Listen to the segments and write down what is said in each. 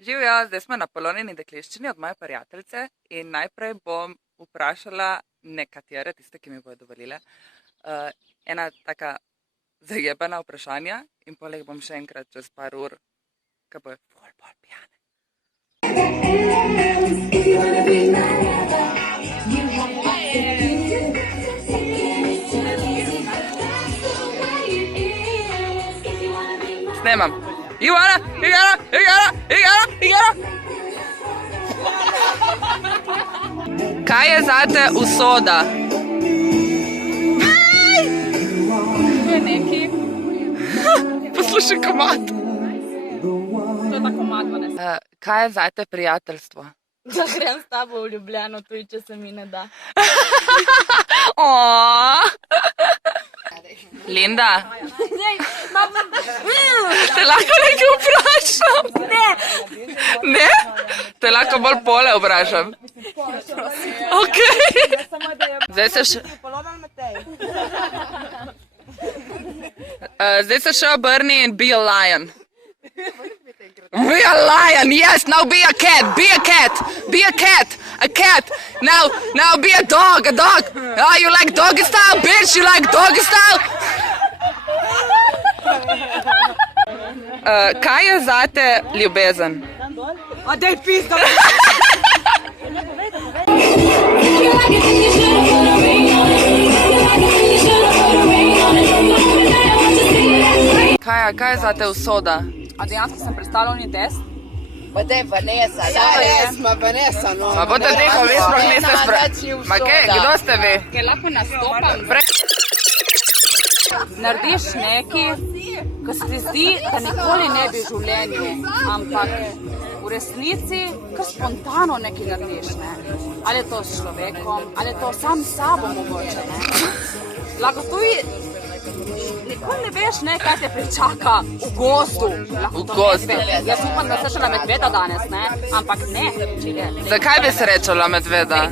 Živjo, zdaj smo na Polonini dekliščini od moje prijateljice in najprej bom vprašala nekatere, tiste, ki mi bodo dovolile, ena taka zajebana vprašanja in poleg bom še enkrat čez par ur, ko bojo bolj pijane. Snemam. Ivana! Kaj je zate usoda? To je neki. Poslušaj komad. To je ta komad, ne? Kaj je zate prijateljstvo? Da grem s tabo v Ljubljano, tudi če se mi ne da. Linda? Te lahko nekaj vprašam? Ne? Te lahko bolj pole vprašam? Ok. Zdaj se še obrni in be a lion. Be a lion, yes, now be a cat, be a cat, be a cat, a cat. Now be a dog, a dog. Oh, you like doggy style, bitch, you like doggy style? Kaj je zate ljubezen? A daj pizdo! Kaj je zate usoda? A dejansko sem predstavljal test? Pa daj Vanessa, Vanessa, no. Ma bote tiho, vi sploh niste Ma kaj, kdo ste vi? Kaj lahko nastopam? Narediš nekaj, ko se ti zdi, da nikoli ne bi v življenju, ampak v resnici kar spontano nekaj narediš, ne? Ali je to s človekom, ali je to sam s sabo mogoče, ne? Lahko tudi nikoli ne veš, ne, kaj te pričaka v gozdu. V gozdu. Jaz upam, da se šla medveda danes, ne? Ampak ne. Zakaj bi srečala medveda?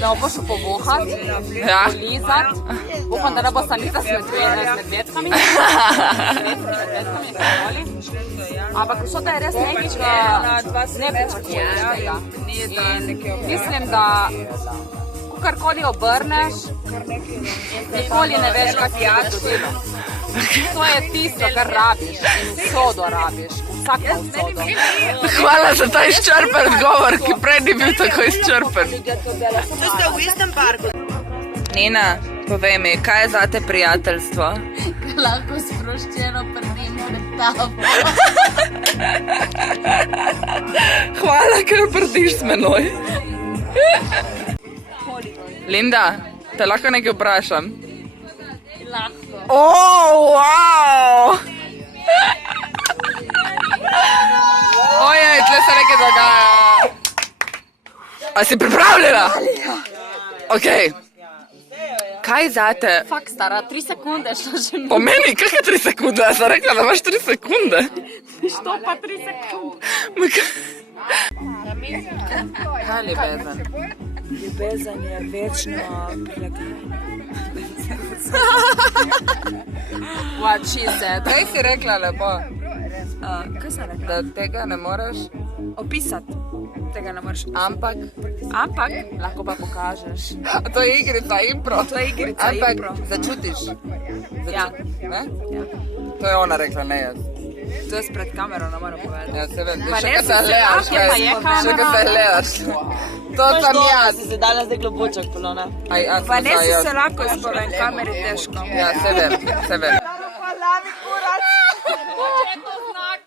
Da bo šel povohat, polizat. Upam, da ne bo samita s medvedkami. Ampak vso da je res nekaj, ne pričakuješ tega. Mislim, da karkoli obrneš, nikoli ne veš, kaj ti je zgodilo. To je tisto, kar rabiš in usodo rabiš. Vsako usodo. Hvala za ta izčrpen odgovor, ki prej ni bil tako izčrpen. To ste v istem parku. Nina, povej mi, kaj je zate prijateljstvo? Lahko sproščeno prdimo med tabo. Hvala, ker prdiš s menoj. Linda, te lahko nekaj vprašam? Lahko. Wow! Ojej, tle se nekaj dogaja. A si pripravljena? Ok. Kaj zate? Fak stara, 3 sekunde, što že mi. Pomeni, kakaj 3 sekunde? Ja sem rekla, da imaš 3 sekunde. Što pa 3 sekunde? Kaj je ljubezen? Ljubezen je večno prilagajanje. What she said. Kaj si rekla lepo? Kaj sem rekla? Da tega ne moreš, Opisati. Tega ne moreš. ampak... Ampak lahko pa pokažeš. To je igrica, impro. To je igrica, impro. Ampak začutiš. Ja. Ne? To je ona rekla, ne jaz. To je spred kamero, ne moram povedati. Ja, se vem, Pa še ne, kaj se se gledaš, kje pa je kamera? še kaj se gledaš. To sem jaz. Si se dala zdaj globoček, Polona. Aj, a Pa sem ne za si jaz. se lahko izpovem, kameri težko. Ja, se vem, se vem. Če je to znak.